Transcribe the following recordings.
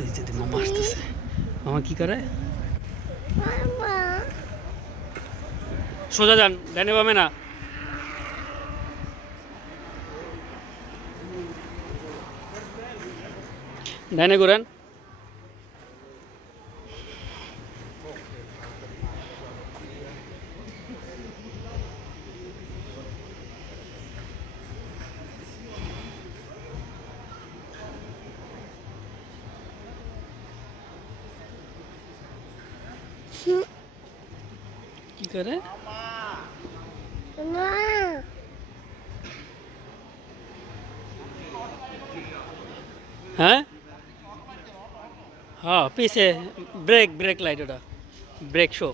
এই যে মামা আসতেছে। মামা কি করে? সোজা যান, ডানে বামে না। ডানে ঘুরেন। কি করে? হ্যাঁ হ্যাঁ, পিছে ব্রেক ব্রেক লাইট, ওটা ব্রেক শো।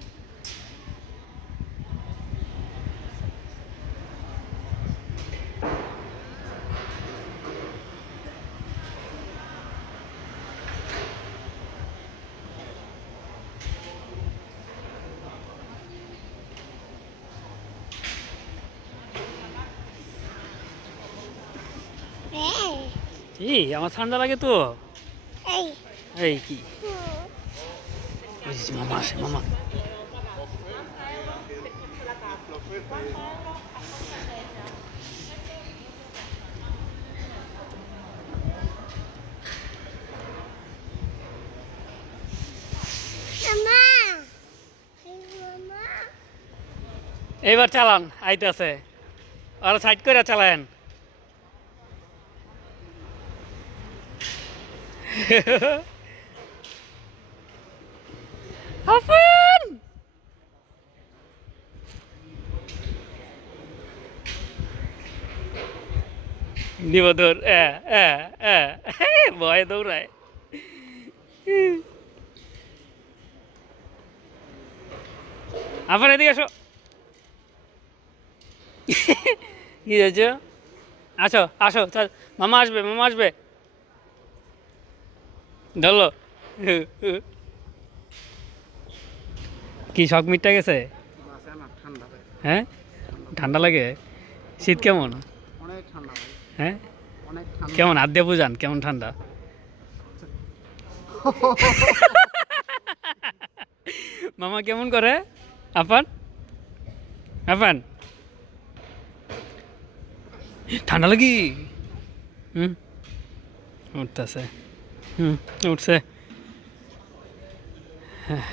এই আমার ঠান্ডা লাগে তো। এই কি মামা আসে, মামা। এইবার চালান, আইতেছে। আর সাইড করে চালায়েন। আফান দিব দৌড়, ভয় দৌড়ায়। আফান এদিকে আসো। কি হয়েছে? আসো আসো, মামা আসবে, মামা আসবে। ধরলো। কি শখ মিটটা গেছে? হ্যাঁ, ঠান্ডা লাগে। শীত কেমন? হ্যাঁ, কেমন? হাত দিয়ে বুঝান কেমন ঠান্ডা। মামা কেমন করে? আফান, আফান ঠান্ডা লাগি। উঠতেছে। উঠছে। হ্যাঁ।